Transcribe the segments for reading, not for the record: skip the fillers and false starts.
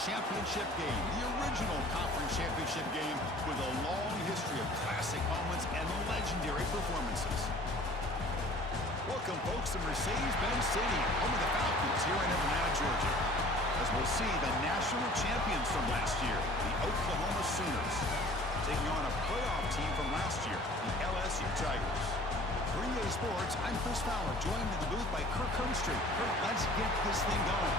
championship game, the original conference championship game with a long history of classic moments and legendary performances. Welcome, folks, to Mercedes-Benz Stadium, home of the Falcons here in Atlanta, Georgia, as we'll see the national champions from last year, the Oklahoma Sooners, taking on a playoff team from last year, the LSU Tigers. For EA Sports, I'm Chris Fowler, joined in the booth by Kirk Herbstreit. Kirk, let's get this thing going.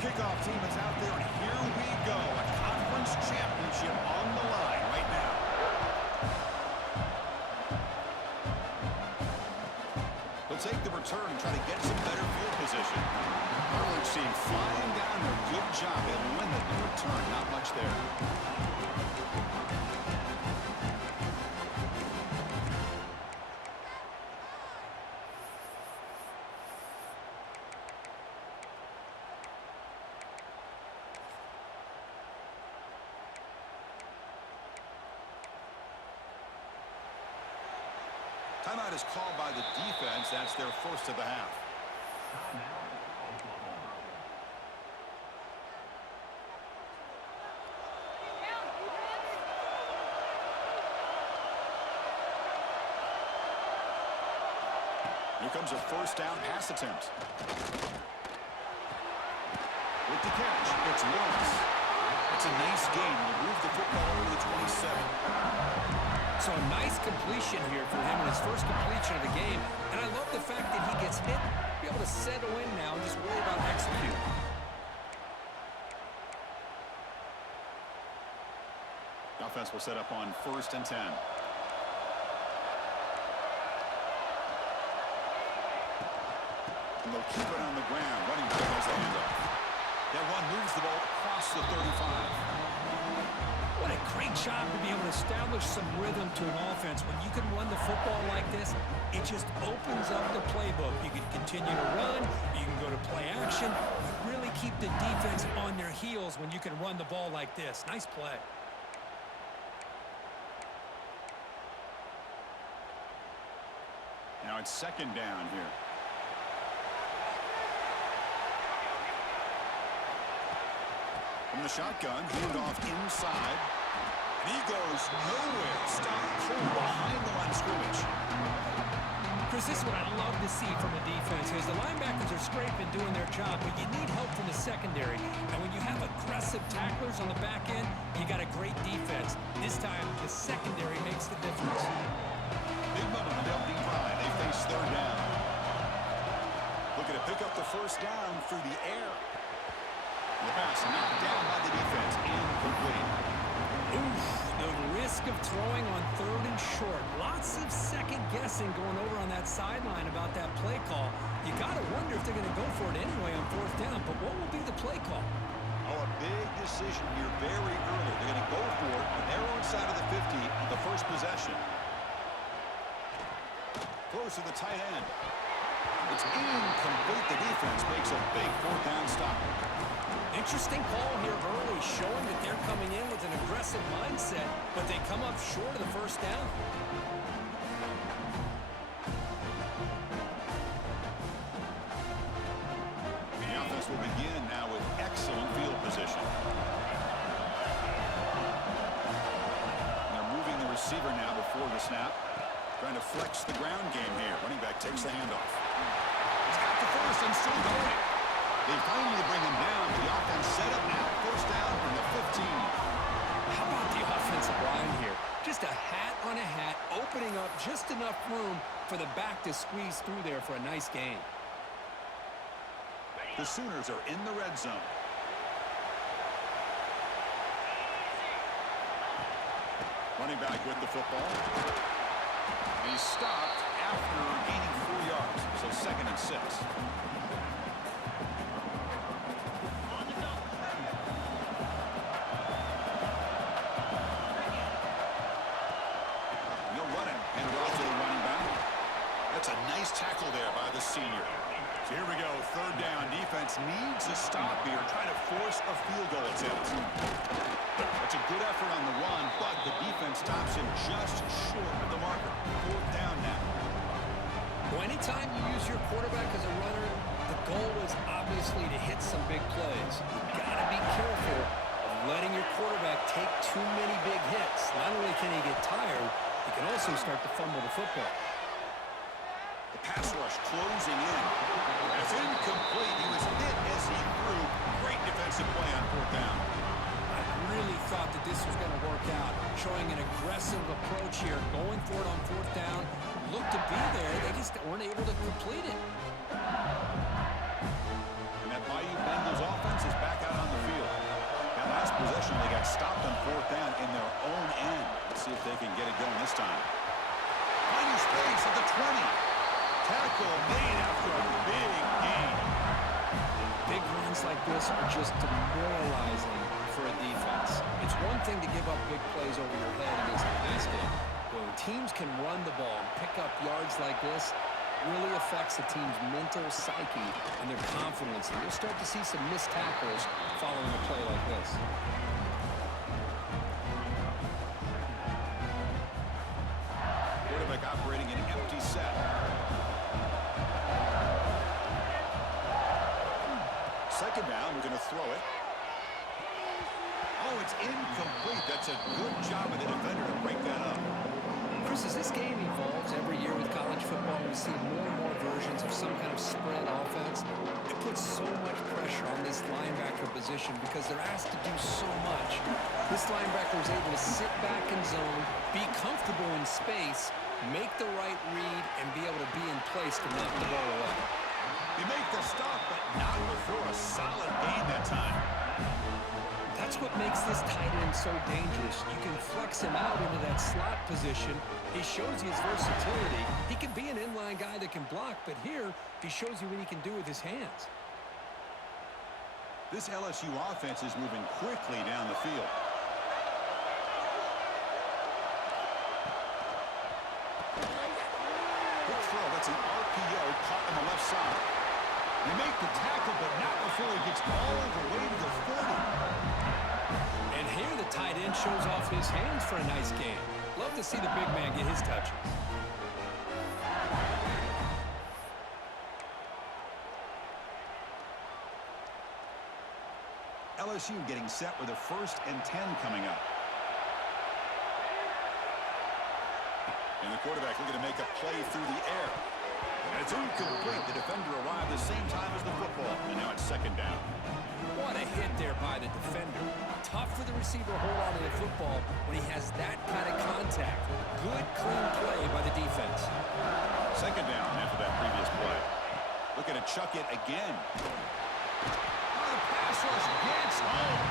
Kickoff team is out there, and here we go. A conference championship on the line right now. They'll take the return and try to get some better field position. Early team flying down there. Good job. They'll win the return. Not much there. Timeout is called by the defense. That's their first of the half. Here comes a first down pass attempt. With the catch, it's Lawrence. It's a nice gain. He'll move the football over the 27. So a nice completion here for him in his first completion of the game. And I love the fact that he gets hit, be able to settle in now and just worry about executing. The offense will set up on 1st and 10. And they'll keep it on the ground. Running back has the handoff. That run moves the ball across the 35. What a great job to be able to establish some rhythm to an offense. When you can run the football like this, it just opens up the playbook. You can continue to run, you can go to play action, but really keep the defense on their heels when you can run the ball like this. Nice play. Now it's 2nd down here. From the shotgun, hand off inside. And he goes nowhere. Stop cold behind the line of scrimmage. Chris, this is what I love to see from a defense is the linebackers are scraping, doing their job, but you need help from the secondary. And when you have aggressive tacklers on the back end, you got a great defense. This time, the secondary makes the difference. Big moment in the opening drive. They face 3rd down. Looking to pick up the first down through the air. The pass knocked down by the defense, incomplete. Oof, the risk of throwing on 3rd and short. Lots of second guessing going over on that sideline about that play call. You got to wonder if they're going to go for it anyway on 4th down, but what will be the play call? Oh, a big decision here very early. They're going to go for it on their own side of the 50 on the first possession. Close to the tight end. It's incomplete. The defense makes a big 4th down stop. Interesting call here early, showing that they're coming in with an aggressive mindset, but they come up short of the first down. The offense will begin now with excellent field position. They're moving the receiver now before the snap. Trying to flex the ground game here. Running back takes the handoff. He's got the first and still going. They finally bring him down. The offense set up now. First down from the 15. How about the offensive line here? Just a hat on a hat, opening up just enough room for the back to squeeze through there for a nice gain. The Sooners are in the red zone. Running back with the football. He's stopped after gaining 4 yards, so 2nd and 6. offense needs a stop here, trying to force a field goal attempt. That's a good effort on the run, but the defense stops him just short of the marker. 4th down now. Well, anytime you use your quarterback as a runner, the goal is obviously to hit some big plays. You've got to be careful of letting your quarterback take too many big hits. Not only can he get tired, he can also start to fumble the football. The pass rush closing in. That's incomplete. He was hit as he threw. Great defensive play on 4th down. I really thought that this was going to work out, showing an aggressive approach here, going for it on 4th down. Looked to be there. They just weren't able to complete it. And that Bayou Bengals offense is back out on the field. That last possession, they got stopped on 4th down in their own end. Let's see if they can get it going this time. Finding space at the 20. Tackle made after a big gain. Big runs like this are just demoralizing for a defense. It's one thing to give up big plays over your head against the pass game. When teams can run the ball and pick up yards like this, really affects the team's mental psyche and their confidence. And you'll start to see some missed tackles following a play like this. Quarterback operating an empty set. Second down, we're going to throw it. Oh, it's incomplete. That's a good job of the defender to break that up. Chris, as this game evolves every year with college football, we see more and more versions of some kind of spread offense. It puts so much pressure on this linebacker position because they're asked to do so much. This linebacker is able to sit back in zone, be comfortable in space, make the right read, and be able to be in place to knock the ball away. He made the stop, but not before a solid gain that time. That's what makes this tight end so dangerous. You can flex him out into that slot position. He shows you his versatility. He can be an inline guy that can block, but here he shows you what he can do with his hands. This LSU offense is moving quickly down the field. Quick throw, that's an RPO caught on the left side. They make the tackle, but not before he gets all the way to the 40. And here the tight end shows off his hands for a nice game. Love to see the big man get his touches. LSU getting set with a 1st and 10 coming up. And the quarterback looking to make a play through the air. And it's incomplete. The defender arrived the same time as the football. And now it's 2nd down. What a hit there by the defender. Tough for the receiver to hold on to the football when he has that kind of contact. Good, clean play by the defense. 2nd down after that previous play. Looking to chuck it again. Oh, the pass rush gets home.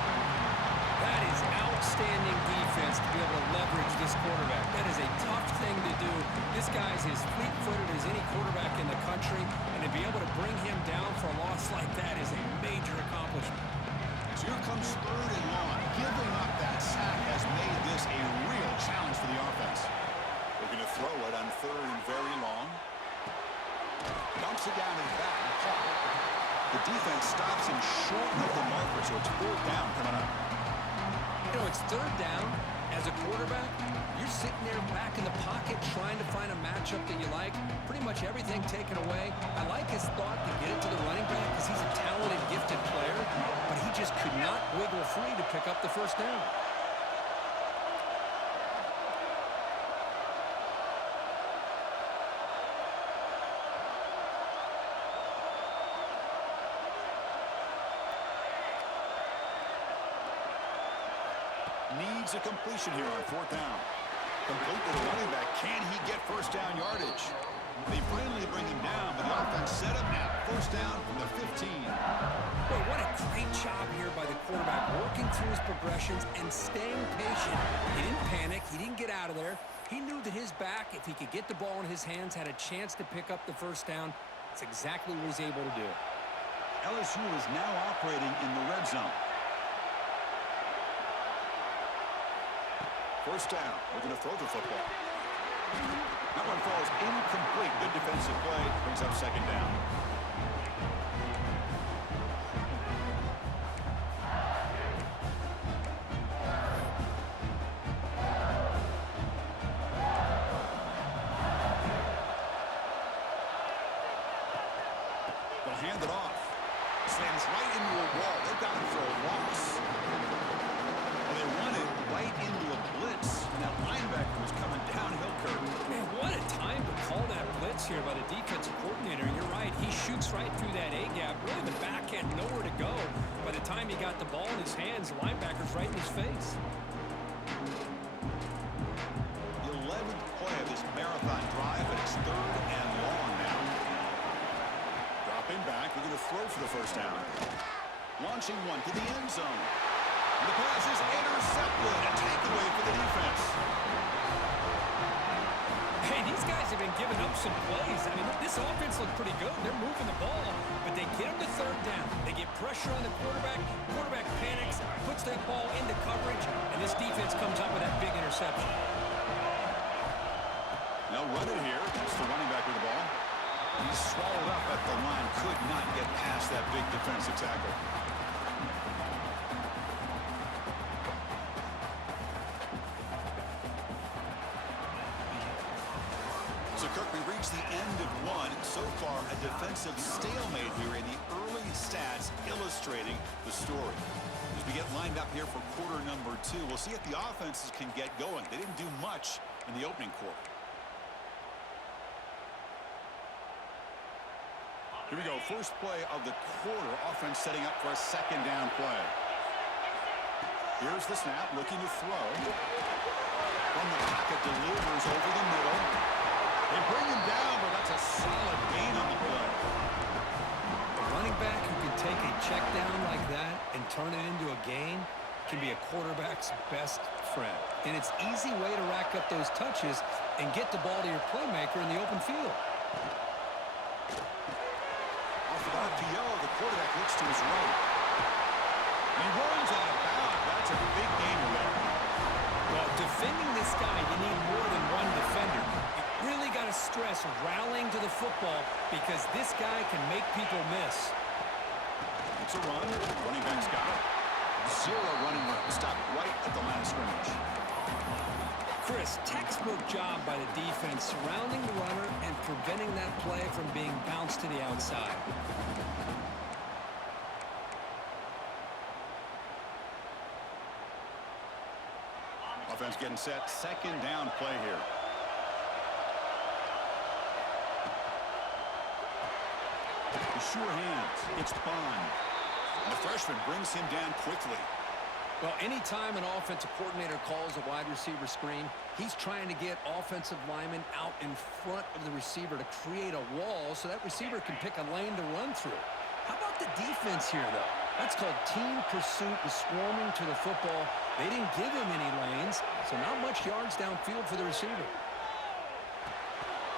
That is outstanding defense to be able to leverage this quarterback. That is a tough thing to do. This guy's as fleet-footed as any quarterback in the country, and to be able to bring him down for a loss like that is a major accomplishment. So here comes 3rd and long. Giving up that sack has made this a real challenge for the offense. Looking to throw it on 3rd and very long. Dumps it down to the back. The defense stops him short of the marker, so it's 4th down coming up. You know, it's 3rd down. As a quarterback, you're sitting there back in the pocket trying to find a matchup that you like. Pretty much everything taken away. I like his thought to get it to the running back because he's a talented, gifted player, but he just could not wiggle free to pick up the 1st down. Needs a completion here on 4th down. Complete to the running back. Can he get 1st down yardage? They finally bring him down, but the offense set up now. 1st down from the 15. Boy, what a great job here by the quarterback, working through his progressions and staying patient. He didn't panic. He didn't get out of there. He knew that his back, if he could get the ball in his hands, had a chance to pick up the 1st down. That's exactly what he's able to do. LSU is now operating in the red zone. 1st down. We're going to throw the football. That one falls incomplete. Good defensive play. Brings up 2nd down. slams right into a wall. They've got him for a loss. Well, they run it right into a blitz. And that linebacker was coming downhill, Kurt. Man, what a time to call that blitz here by the defensive coordinator. You're right. He shoots right through that A-gap. Really, the back had nowhere to go. By the time he got the ball in his hands, the linebacker's right in his face. The 11th play of this marathon drive, but it's 3rd and long now. Dropping back, they're going to throw for the first down. Launching one to the end zone. And the pass is intercepted. A takeaway for the defense. Hey, these guys have been giving up some plays. I mean, this offense looked pretty good. They're moving the ball, but they get them to 3rd down. They get pressure on the quarterback. Quarterback panics, puts that ball into coverage, and this defense comes up with that big interception. Now run it here. It's the running back with the ball. He's swallowed up at the line. Could not get past that big defensive tackle. So, Kirk, we reached the end of one. So far, a defensive stalemate here in the early stats illustrating the story. As we get lined up here for quarter number 2, we'll see if the offenses can get going. They didn't do much in the opening quarter. Here we go. First play of the quarter. Offense setting up for a 2nd down play. Here's the snap, looking to throw. From the pocket, delivers over the middle. They bring him down, but that's a solid gain on the play. A running back who can take a check down like that and turn it into a gain can be a quarterback's best friend. And it's an easy way to rack up those touches and get the ball to your playmaker in the open field. Off the RPO, the quarterback looks to his right. He runs out of bounds. That's a big gain there. Well, defending this guy, you need more than one defender. You really got to stress rallying to the football because this guy can make people miss. It's a run. Running back's got it. 0 running room. Stopped right at the line of scrimmage. Chris, textbook job by the defense surrounding the runner and preventing that play from being bounced to the outside. Offense getting set. 2nd down play here. Sure hands. It's Bond. And the freshman brings him down quickly. Well, anytime an offensive coordinator calls a wide receiver screen, he's trying to get offensive linemen out in front of the receiver to create a wall so that receiver can pick a lane to run through. How about the defense here, though? That's called team pursuit and swarming to the football. They didn't give him any lanes, so not much yards downfield for the receiver.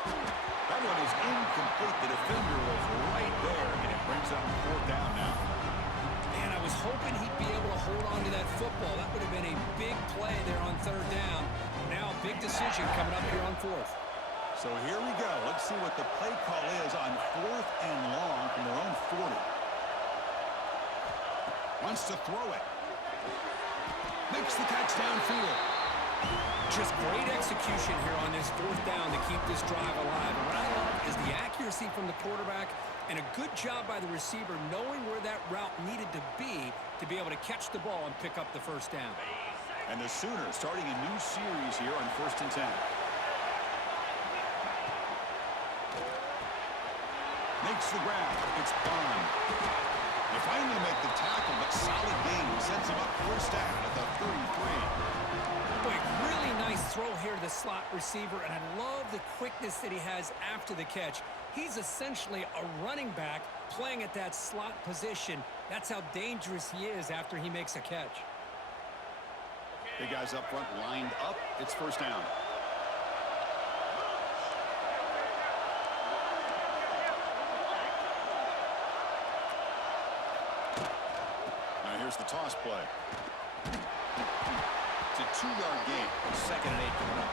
That one is incomplete. The defender was right there, and it brings up 4th down now. Man, I was hoping he'd be able to hold on to that football. That would have been a big play there on 3rd down. Now a big decision coming up here on 4th. So here we go. Let's see what the play call is on 4th and long from their own 40. Wants to throw it. Makes the catch downfield. Just great execution here on this 4th down to keep this drive alive. And what I love is the accuracy from the quarterback and a good job by the receiver knowing where that route needed to be able to catch the ball and pick up the 1st down. And the Sooners starting a new series here on 1st and 10. Makes the grab. It's Bond. They finally make the tackle, but solid gain sends him up 1st down at the 33. Boy, really nice throw here to the slot receiver, and I love the quickness that he has after the catch. He's essentially a running back playing at that slot position. That's how dangerous he is after he makes a catch. Big guys up front lined up. It's 1st down. Now here's the toss play. It's a 2-yard gain. 2nd and 8 coming up.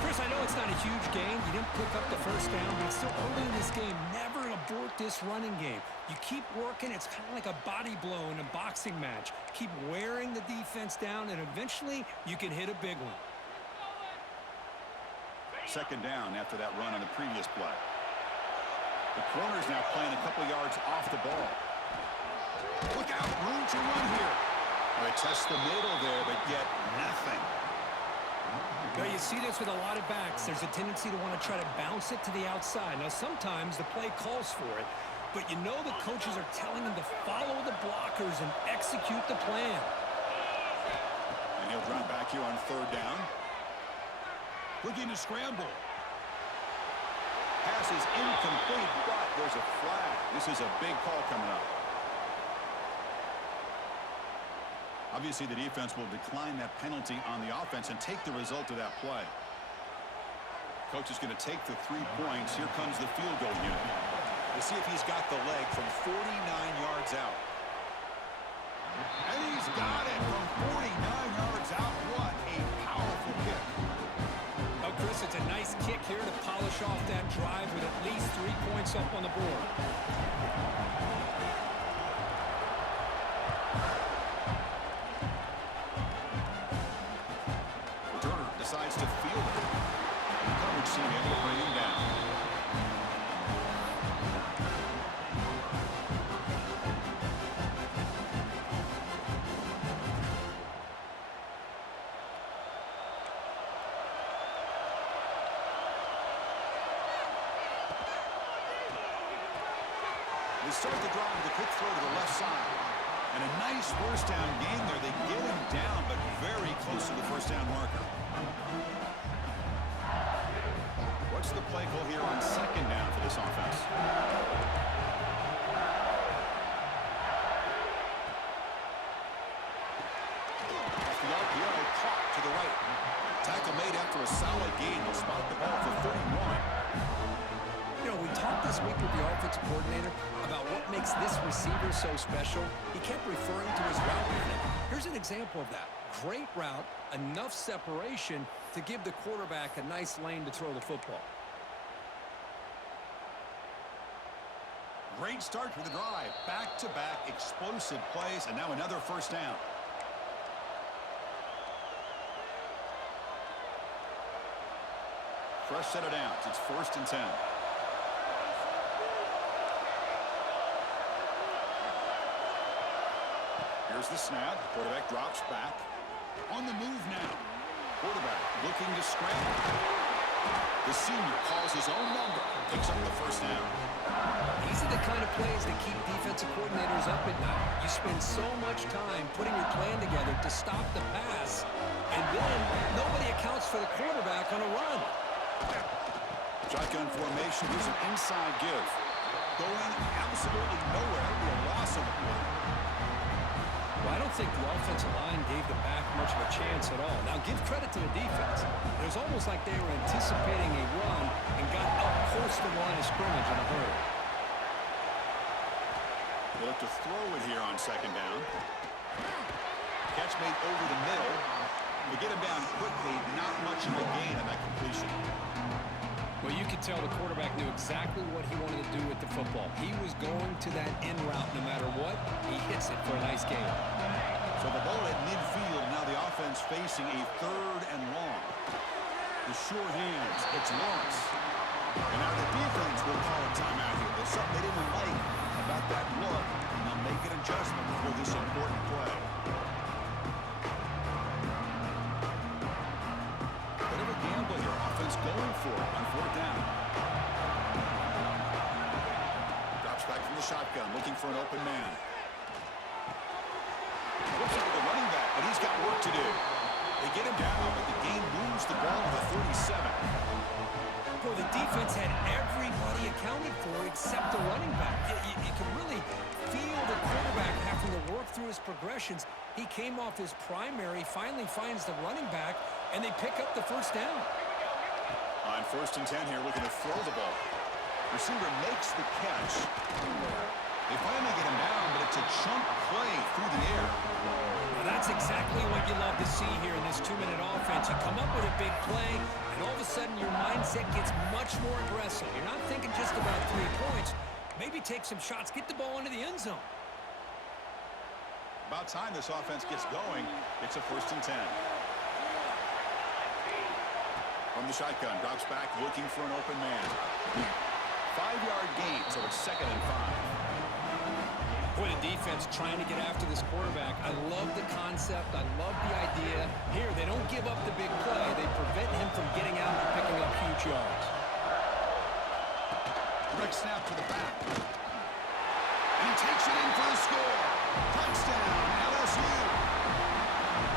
Chris, I know it's not a huge gain. You didn't pick up the 1st down, but it's still early in this game. Never abort this running game. You keep working. It's kind of like a body blow in a boxing match. Keep wearing the defense down, and eventually you can hit a big one. 2nd down after that run on the previous play. The corner's now playing a couple yards off the ball. Look out, room to run here. Well, they test the middle there, but yet nothing. Well, you see this with a lot of backs. There's a tendency to want to try to bounce it to the outside. Now, sometimes the play calls for it, but you know the coaches are telling them to follow the blockers and execute the plan. And he'll drop back here on third down. Looking to scramble. Pass is incomplete, but there's a flag. This is a big call coming up. Obviously, the defense will decline that penalty on the offense and take the result of that play. Coach is going to take the 3 points. Here comes the field goal unit. We'll see if he's got the leg from 49 yards out. And he's got it from 49 yards out. What a powerful kick. Oh, Chris, it's a nice kick here to polish off that drive with at least 3 points up on the board. Decides to field it. The coverage team able to bring him down. They start the drive with a quick throw to the left side. And a nice first down gain there. They get him down, but very close to the first down marker. What's the play call here on second down for this offense? Off the RPO, caught to the right. Tackle made after a solid gain. They'll spot the ball for 31. You know, we talked this week with the offensive coordinator about what makes this receiver so special. He kept referring to his route running. Here's an example of that. Great route, enough separation to give the quarterback a nice lane to throw the football. Great start for the drive. Back-to-back explosive plays, and now another first down. Fresh set of downs. It's 1st and 10. Here's the snap. Quarterback drops back. On the move now. Quarterback looking to scramble. The senior calls his own number and picks up the first down. These are the kind of plays that keep defensive coordinators up at night. You spend so much time putting your plan together to stop the pass, and then nobody accounts for the quarterback on a run. Shotgun formation. Here's an inside give. Going absolutely nowhere. The loss of the play. Well, I don't think the offensive line gave the back much of a chance at all. Now, give credit to the defense. It was almost like they were anticipating a run and got up close to the line of scrimmage in a hurry. They look to throw it here on second down. Catch made over the middle. We get him down quickly. Not much of a gain on that completion. Well, you could tell the quarterback knew exactly what he wanted to do with the football. He was going to that end route no matter what. He hits it for a nice gain. So the ball at midfield. Now the offense facing a 3rd and long. The sure hands. It's Lawrence. And now the defense will call a timeout here. There's something they didn't like about that look. And they'll make an adjustment for this important play. Bit of a gamble here. Offense going for it on 4th down. Drops back from the shotgun, looking for an open man. Looks like the running back, but he's got work to do. They get him down, but the game moves the ball to the 37. Well, the defense had everybody accounted for except the running back. You can really feel the quarterback having to work through his progressions. He came off his primary, finally finds the running back, and they pick up the first down. On 1st and 10 here, looking to throw the ball. Receiver makes the catch. They finally get him down, but it's a chunk play through the air. Well, that's exactly what you love to see here in this 2-minute offense. You come up with a big play, and all of a sudden your mindset gets much more aggressive. You're not thinking just about 3 points. Maybe take some shots, get the ball into the end zone. About time this offense gets going. It's a 1st and 10. From the shotgun, drops back, looking for an open man. 5-yard gain, so it's 2nd and 5. Boy, the defense trying to get after this quarterback. I love the concept. I love the idea. Here, they don't give up the big play. They prevent him from getting out and picking up huge yards. Quick snap to the back. And he takes it in for a score. Touchdown, LSU.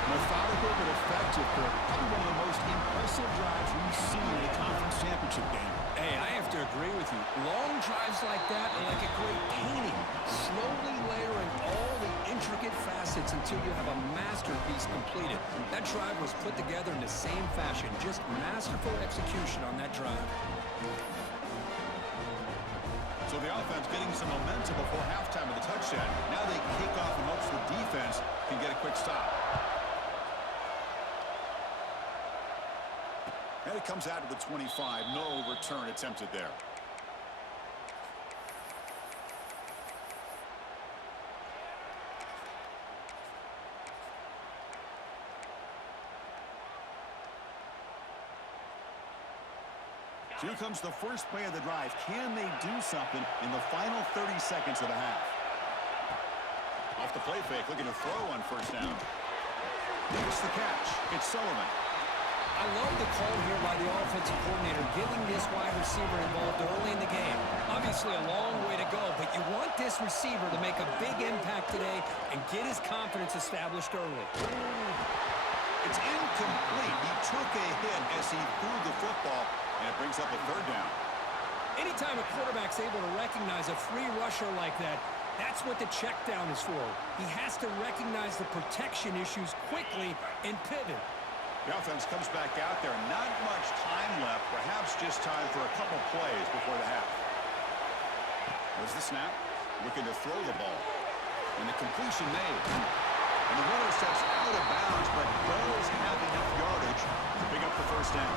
Methodical but effective, Kirk. Probably one of the most impressive drives we've seen in a conference championship game. Hey, I have to agree with you. Long drives like that are like a great painting. Slowly layering all the intricate facets until you have a masterpiece completed. That drive was put together in the same fashion. Just masterful execution on that drive. So the offense getting some momentum before halftime with the touchdown. Now they kick off in hopes the defense can get a quick stop. And it comes out to the 25. No return attempted there. So here comes the first play of the drive. Can they do something in the final 30 seconds of the half? Off the play fake, looking to throw on first down. Makes the catch. It's Sullivan. I love the call here by the offensive coordinator, getting this wide receiver involved early in the game. Obviously a long way to go, but you want this receiver to make a big impact today and get his confidence established early. It's incomplete. He took a hit as he threw the football, and it brings up a 3rd down. Anytime a quarterback's able to recognize a free rusher like that, that's what the check down is for. He has to recognize the protection issues quickly and pivot. The offense comes back out there. Not much time left. Perhaps just time for a couple plays before the half. There's the snap. Looking to throw the ball. And the completion made. And the runner steps out of bounds, but does have enough yardage to pick up the first down.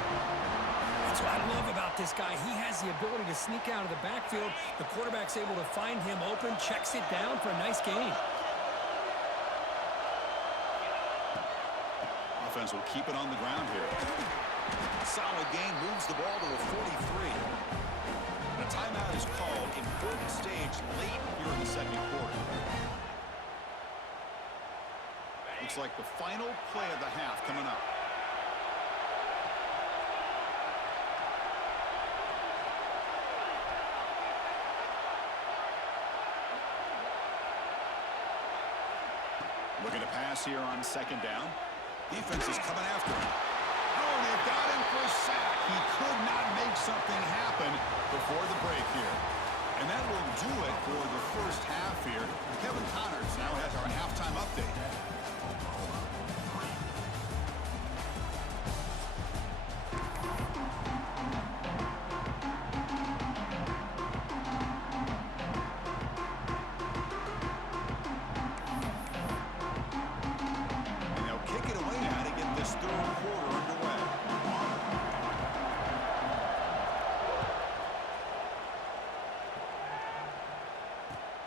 That's what I love about this guy. He has the ability to sneak out of the backfield. The quarterback's able to find him open, checks it down for a nice gain. Offense will keep it on the ground here. Solid gain, moves the ball to the 43. And a timeout is called. Important stage late here in the 2nd quarter. Looks like the final play of the half coming up. Looking to pass here on 2nd down. Defense is coming after him. Oh, they've got him for a sack. He could not make something happen before the break here. And that will do it for the first half here. Kevin Connors now has our halftime update.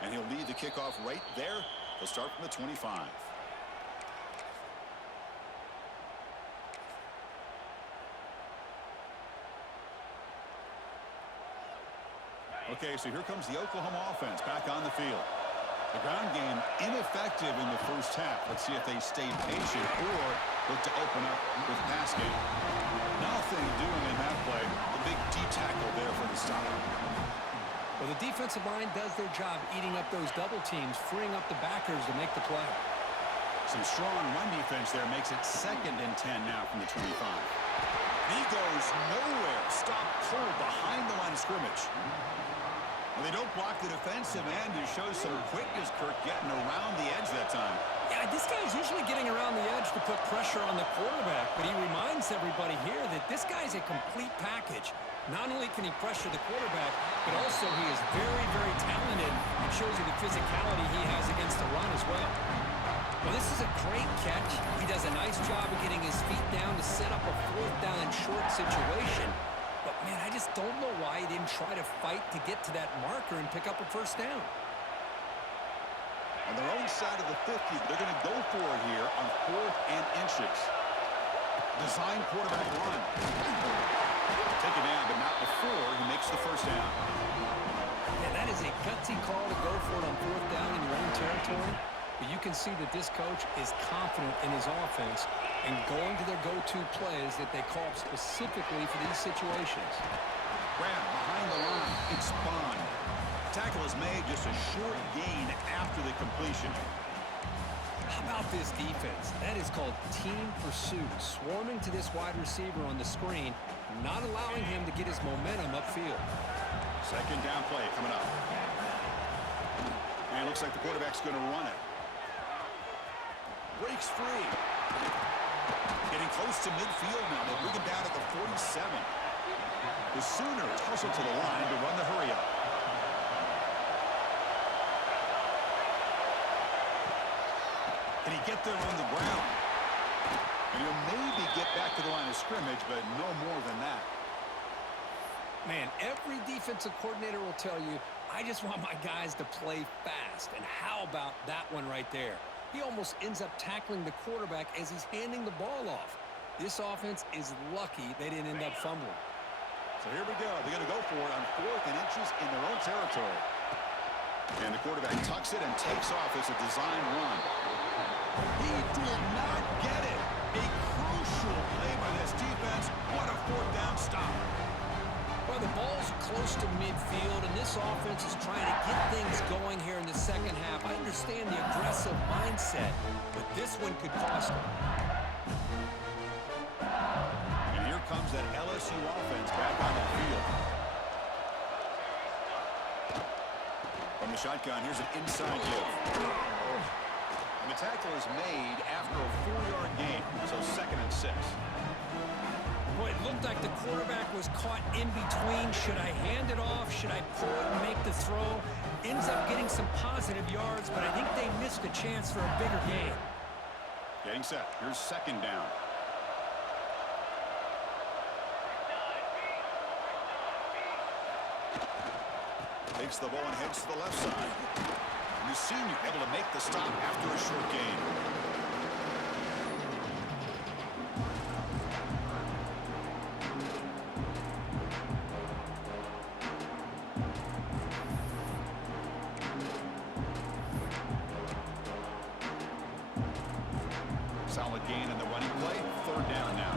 And he'll lead the kickoff right there. He'll start from the 25. Okay, so here comes the Oklahoma offense back on the field. The ground game ineffective in the first half. Let's see if they stay patient or look to open up with pass game. Nothing doing in that play. The big D tackle there for the stop. Well, the defensive line does their job eating up those double teams, freeing up the backers to make the play. Some strong run defense there makes it 2nd and 10 now from the 25. He goes nowhere. Stop cold behind the line of scrimmage. Well, they don't block the defensive end to show some quickness, Kirk, getting around the edge that time. Yeah, this guy's usually getting around the edge to put pressure on the quarterback, but he reminds everybody here that this guy's a complete package. Not only can he pressure the quarterback, but also he is very, very talented. It shows you the physicality he has against the run as well. Well, this is a great catch. He does a nice job of getting his feet down to set up a 4th down and short situation. But, man, I just don't know why he didn't try to fight to get to that marker and pick up a first down. On their own side of the 50, they're going to go for it here on 4th and inches. Design quarterback run. Taken down, but not before he makes the first down. Yeah, that is a gutsy call to go for it on fourth down in your own territory. But you can see that this coach is confident in his offense and going to their go-to plays that they call specifically for these situations. Grab behind the line. It's Bond. Tackle is made, just a short gain after the completion. How about this defense? That is called team pursuit. Swarming to this wide receiver on the screen, not allowing him to get his momentum upfield. Second down play coming up. And it looks like the quarterback's going to run it. Breaks free. Getting close to midfield now. They'll bring him down at the 47. The Sooners hustle to the line to run the hurry up. Can he get there on the ground? And he'll maybe get back to the line of scrimmage, but no more than that. Man, every defensive coordinator will tell you, I just want my guys to play fast. And how about that one right there? He almost ends up tackling the quarterback as he's handing the ball off. This offense is lucky they didn't end up fumbling. So here we go. They're going to go for it on 4th and inches in their own territory. And the quarterback tucks it and takes off as a design run. He did not get it. A crucial play by this defense. What a 4th down stop. Well, the ball's close to midfield, and this offense is trying to get things going here in the second half. I understand the aggressive mindset, but this one could cost them. And here comes that LSU offense back on the field. From the shotgun, here's an inside give. And the tackle is made after a 4-yard gain, so 2nd and 6. Boy, it looked like the quarterback was caught in between. Should I hand it off? Should I pull it and make the throw? Ends up getting some positive yards, but I think they missed a chance for a bigger gain. Getting set. Here's 2nd down. Takes the ball and heads to the left side. And the senior able to make the stop after a short gain. Solid gain in the running play. 3rd down now.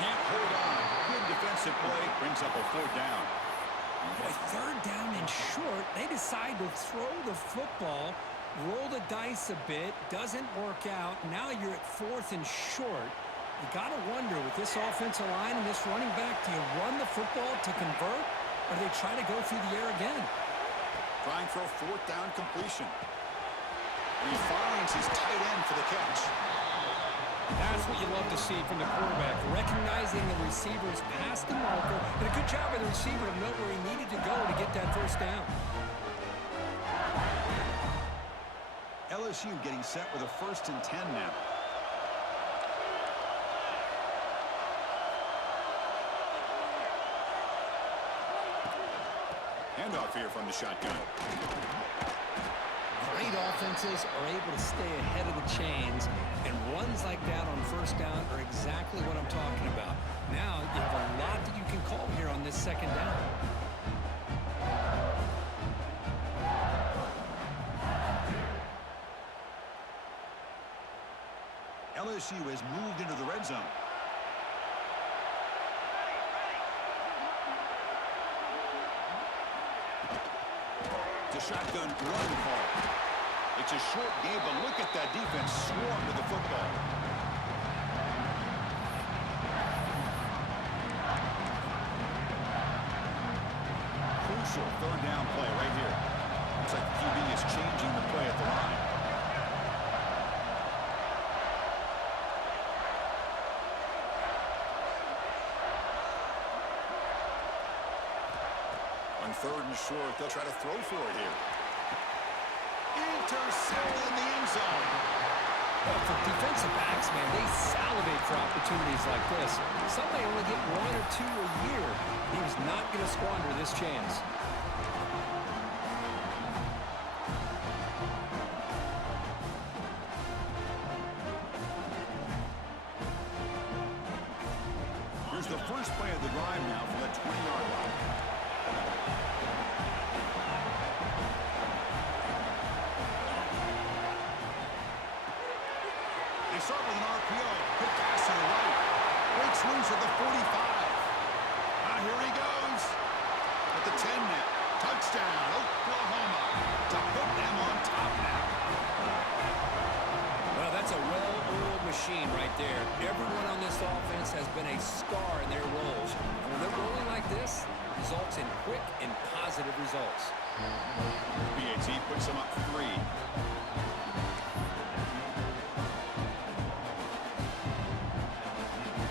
Can't hold on. Good defensive play. Brings up a 4th down. Boy, 3rd down and short. They decide to throw the football, roll the dice a bit. Doesn't work out. Now you're at 4th and short. You got to wonder, with this offensive line and this running back, do you run the football to convert, or do they try to go through the air again? Trying for a 4th down completion. And he finds his tight end for the catch. That's what you love to see from the quarterback, recognizing the receiver's past the marker, and a good job by the receiver to know where he needed to go to get that first down. LSU getting set with a 1st and 10 now. Handoff here from the shotgun. Great offenses are able to stay ahead of the chains, and runs like that on 1st down are exactly what I'm talking about. Now you have a lot that you can call here on this 2nd down. LSU has moved into the red zone. The shotgun run call. It's a short game, but look at that defense swarm to the football. Crucial 3rd down play right here. Looks like the QB is changing the play at the line. On 3rd and short, they'll try to throw for it here. Intercepted in the end zone. Well, for defensive backs, man, they salivate for opportunities like this. Some may only get 1 or 2 a year. He was not going to squander this chance. the drive now from the 20-yard line. They start with an RPO. Quick pass to the right. Breaks loose at the 45. Here he goes. At the 10 net. Touchdown, Oklahoma. To put them on top now. Well, that's a well-oiled machine right there. Everyone on this offense has been a star in their roles. And when they're rolling like this, results in quick and positive results. BAT puts them up 3.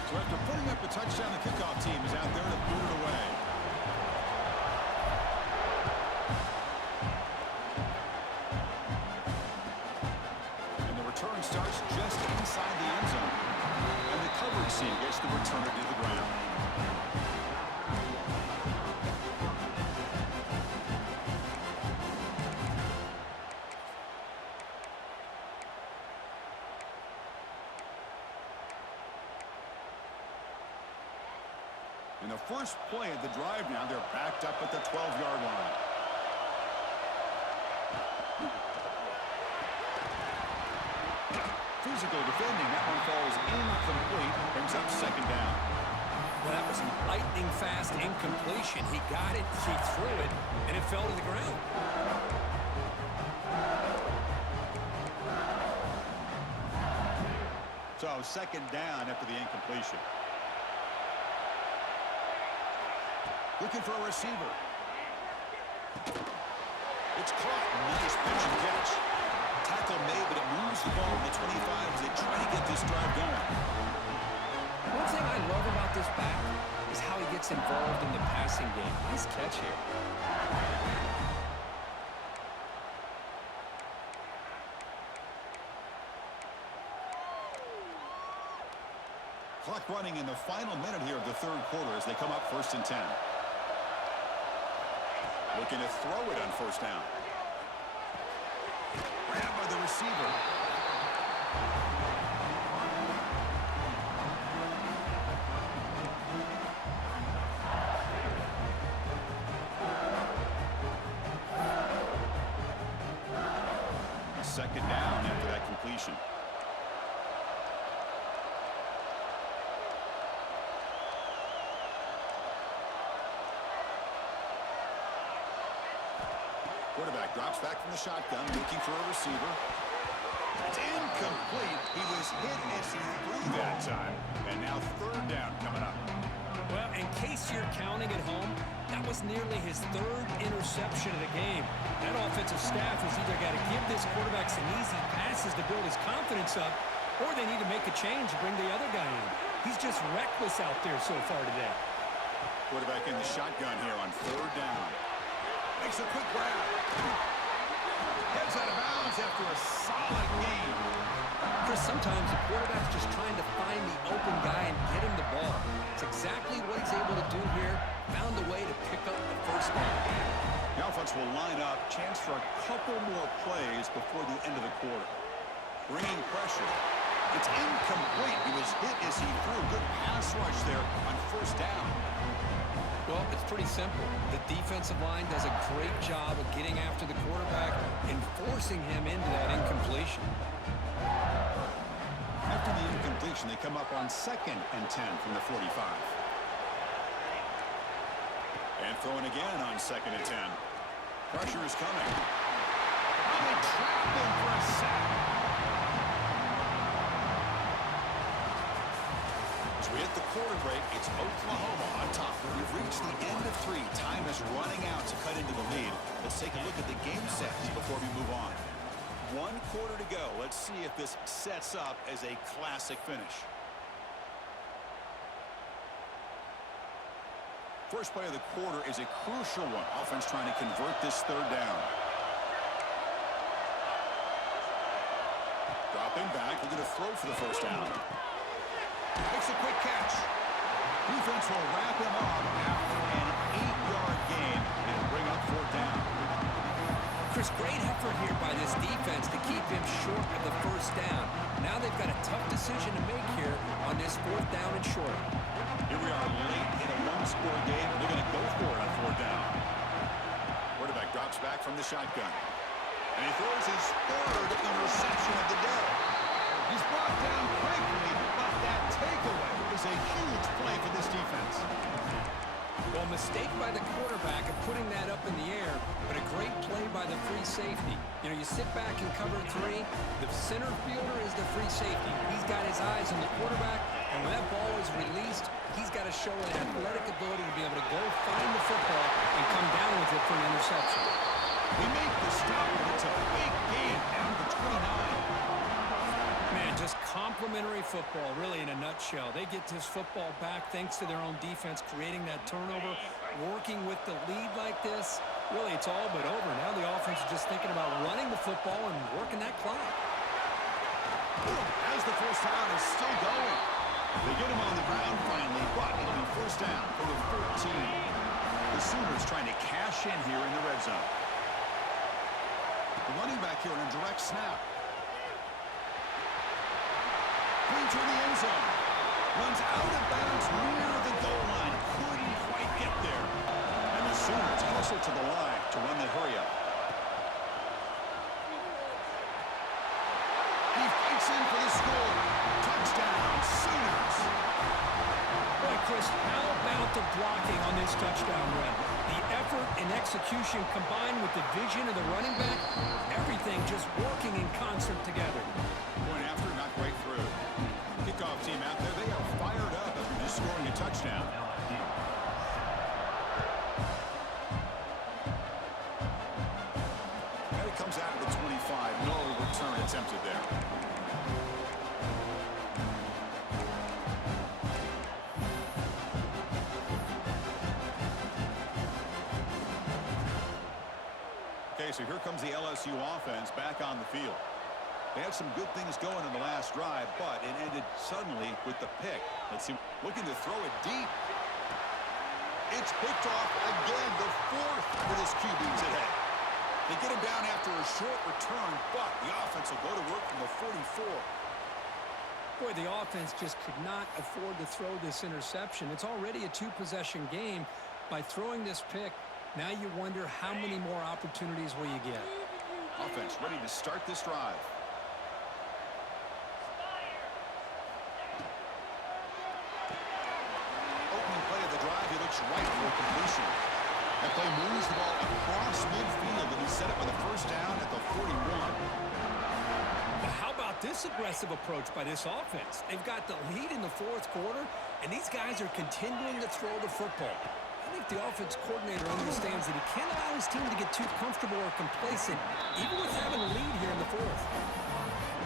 So after putting up a touchdown, the kickoff team is out there to boot it away. And the return starts just inside the end zone. And the coverage team gets the returner to the ground. In the first play of the drive now, they're backed up at the 12-yard line. Physical defending. That one falls incomplete. Brings up second down. Well, that was lightning fast incompletion. He got it, he threw it, and it fell to the ground. So second down after the incompletion. Looking for a receiver. It's caught. Nice pitch and catch. Tackle made, but it moves the ball to the 25 as they try to get this drive going. One thing I love about this back is how he gets involved in the passing game. Nice catch here. Clock running in the final minute here of the third quarter as they come up 1st and 10. Looking to throw it on first down. Grabbed by the receiver. Second down after that completion. Quarterback drops back from the shotgun, looking for a receiver. It's incomplete. He was hit as he threw that time. And now third down coming up. Well, in case you're counting at home, that was nearly his 3rd interception of the game. That offensive staff has either got to give this quarterback some easy passes to build his confidence up, or they need to make a change and bring the other guy in. He's just reckless out there so far today. Quarterback in the shotgun here on third down. Makes a quick grab. Heads out of bounds after a solid game. Chris, sometimes the quarterback's just trying to find the open guy and get him the ball. It's exactly what he's able to do here. Found a way to pick up the first down. The offense will line up. Chance for a couple more plays before the end of the quarter. Bringing pressure. It's incomplete. He was hit as he threw. Good pass rush there on first down. Well, it's pretty simple. The defensive line does a great job of getting after the quarterback and forcing him into that incompletion. After the incompletion, they come up on 2nd and 10 from the 45. And throwing again on 2nd and 10. Pressure is coming. And they trap him for a sack. As we hit the quarter break, it's Oklahoma on top. We've reached the end of 3. Time is running out to cut into the lead. Let's take a look at the game sets before we move on. 1 quarter to go. Let's see if this sets up as a classic finish. First play of the quarter is a crucial one. Offense trying to convert this third down. Dropping back, looking to throw for the first down. Makes a quick catch. Defense will wrap him up after an 8-yard gain and bring up 4th down. Chris, Chris, great effort here by this defense to keep him short of the first down. Now they've got a tough decision to make here on this 4th down and short. Here we are late in a one-score game. They're going to go for it on 4th down. Quarterback drops back from the shotgun. And he throws his 3rd interception of the day. He's brought down quickly, but that takeaway is a huge play for this defense. Well, mistake by the quarterback of putting that up in the air, but a great play by the free safety. You know, you sit back and cover 3. The center fielder is the free safety. He's got his eyes on the quarterback, and when that ball is released, he's got to show an athletic ability to be able to go find the football and come down with it for an interception. They make the stop, but it's a big gain down to 29. Man, just complimentary football, really, in a nutshell. They get this football back thanks to their own defense, creating that turnover, working with the lead like this. Really, it's all but over. Now the offense is just thinking about running the football and working that clock. As the first down is still going. They get him on the ground finally, but it'll be first down for the 14. The Sooners trying to cash in here in the red zone. The running back here in a direct snap. Into the end zone. Runs out of bounds near the goal line. Couldn't quite get there. And the Sooners hustle to the line to run the hurry-up. He fights in for the score. Touchdown, Sooners. Boy, Chris, how about the blocking on this touchdown run? The effort and execution combined with the vision of the running back, everything just working in concert together. Point after, not quite through. Kickoff team out there, they are fired up after just scoring a touchdown. And it comes out of the 25. No return attempted there. Okay, so here comes the LSU offense back on the field. They had some good things going in the last drive, but it ended suddenly with the pick. Let's see, looking to throw it deep. It's picked off again, the 4th for this QB today. They get him down after a short return, but the offense will go to work from the 44. Boy, the offense just could not afford to throw this interception. It's already a 2-possession game. By throwing this pick, now you wonder how many more opportunities will you get. Offense ready to start this drive. Right for completion. That play moves the ball across midfield, and he set it with a first down at the 41. Well, how about this aggressive approach by this offense? They've got the lead in the 4th quarter, and these guys are continuing to throw the football. I think the offense coordinator understands that he can't allow his team to get too comfortable or complacent, even with having a lead here in the 4th.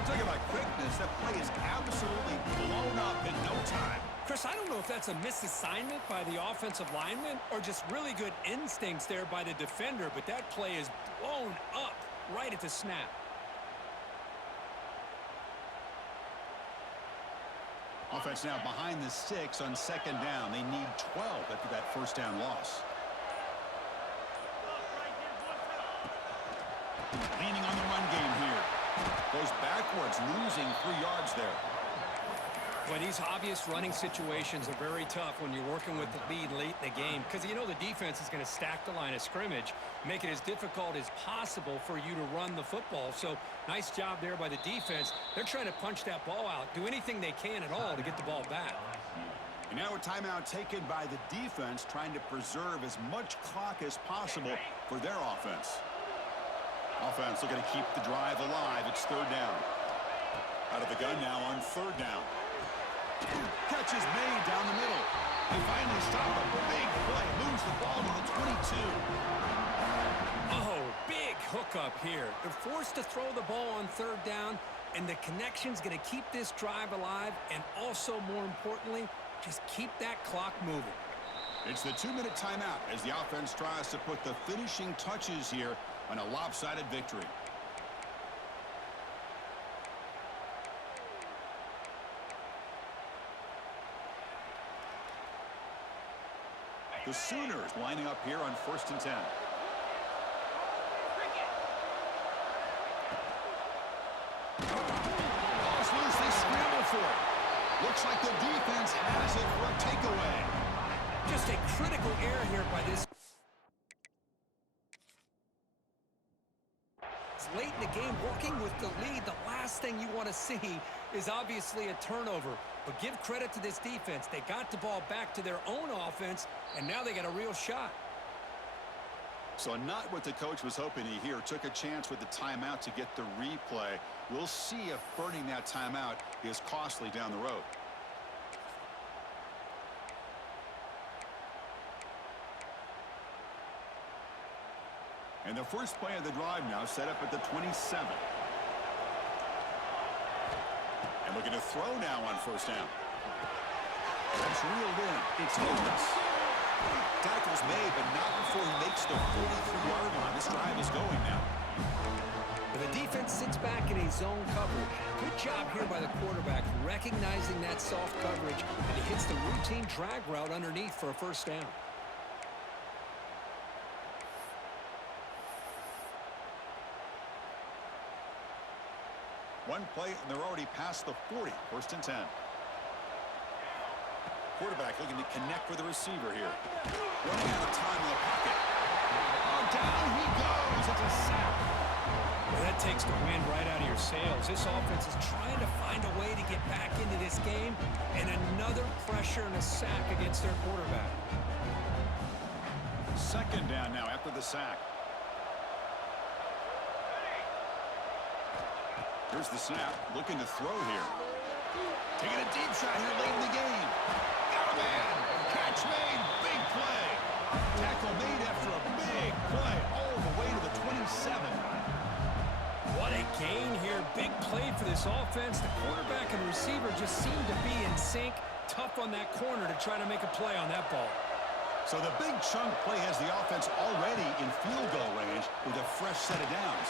Talking about quickness, that play is absolutely blown up in no time. Chris, I don't know if that's a misassignment by the offensive lineman or just really good instincts there by the defender, but that play is blown up right at the snap. Offense now behind the 6 on 2nd down. They need 12 after that first down loss. Leaning on the run game here. Goes backwards, losing 3 yards there. Well, these obvious running situations are very tough when you're working with the lead late in the game because you know the defense is going to stack the line of scrimmage, make it as difficult as possible for you to run the football. So nice job there by the defense. They're trying to punch that ball out, do anything they can at all to get the ball back. And now a timeout taken by the defense, trying to preserve as much clock as possible for their offense. Offense looking to keep the drive alive. It's 3rd down. Out of the gun now on 3rd down. Catch is made down the middle. They finally stop a big play. Moves the ball to the 22. Oh, big hookup here. They're forced to throw the ball on 3rd down, and the connection's going to keep this drive alive, and also, more importantly, just keep that clock moving. It's the 2-minute timeout as the offense tries to put the finishing touches here on a lopsided victory. The Sooners lining up here on 1st and 10. Ball's loose. They scramble for it. Looks like the defense has it for a takeaway. Just a critical error here by this. It's late in the game, working with the lead. The last thing you want to see is obviously a turnover. But give credit to this defense. They got the ball back to their own offense, and now they got a real shot. So not what the coach was hoping to hear. Took a chance with the timeout to get the replay. We'll see if burning that timeout is costly down the road. And the first play of the drive now set up at the 27. And looking to throw now on first down. That's reeled in. It's Okla. Tackle's made, but not before he makes the 43-yard line. This drive is going now. The defense sits back in a zone coverage. Good job here by the quarterback, recognizing that soft coverage, and he hits the routine drag route underneath for a first down. One play, and they're already past the 40. First and 10. Quarterback looking to connect with the receiver here. Running out of time in the pocket. Oh, down he goes. It's a sack. Well, that takes the wind right out of your sails. This offense is trying to find a way to get back into this game, and another pressure and a sack against their quarterback. Second down now after the sack. Here's the snap. Looking to throw here. Taking a deep shot here late in the game. Got a man. Catch made. Big play. Tackle made after a big play. All the way to the 27. What a gain here. Big play for this offense. The quarterback and receiver just seem to be in sync. Tough on that corner to try to make a play on that ball. So the big chunk play has the offense already in field goal range with a fresh set of downs.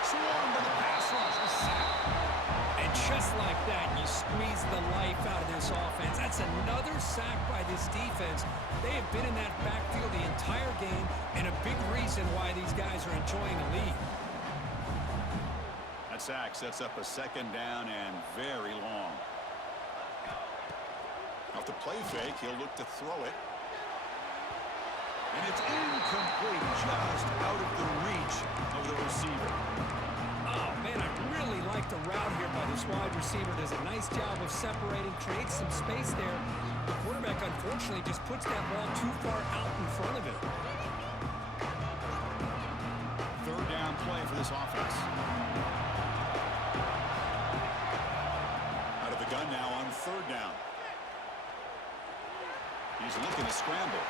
Swarmed by the pass rush. A sack. And just like that, you squeeze the life out of this offense. That's another sack by this defense. They have been in that backfield the entire game, and a big reason why these guys are enjoying the lead. That sack sets up a second down and very long. Off the play fake, he'll look to throw it. And it's incomplete, just out of the reach of the receiver. Oh, man, I really like the route here by this wide receiver. Does a nice job of separating, creates some space there. The quarterback, unfortunately, just puts that ball too far out in front of him. Third down play for this offense. Out of the gun now on third down. He's looking to scramble.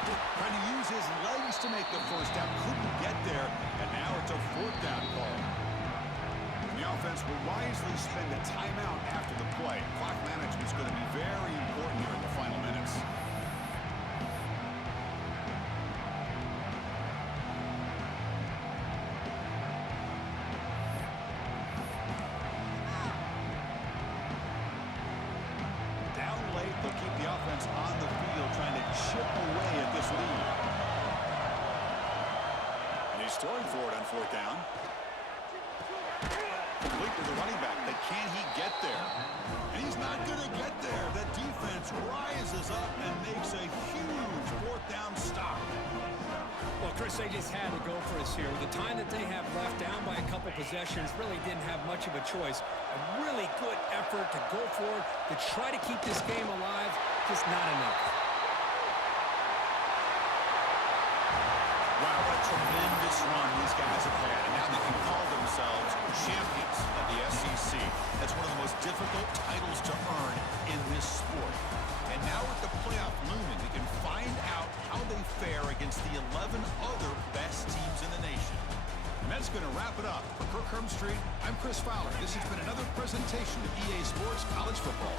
Trying to use his legs to make the first down. Couldn't get there, and now it's a fourth down call. The offense will wisely spend a timeout after the play. Clock management is going to be very important here in the final minutes. Down late, they'll keep the offense on the field, trying to chip away at this lead. And he's throwing for it on fourth down. Complete to the running back, but can he get there? And he's not going to get there. The defense rises up and makes a huge fourth down stop. Well, Chris, they just had to go for us here. With the time that they have left, down by a couple possessions, really didn't have much of a choice. A really good effort to go forward, to try to keep this game alive, just not enough. Wow, what a tremendous run these guys have had. And now they can call themselves champions of the SEC. That's one of the most difficult titles to earn in this sport. And now with the playoff looming, we can find out how they fare against the 11 other best teams in the nation. And that's going to wrap it up. For Kirk Street, I'm Chris Fowler. This has been another presentation of EA Sports College Football.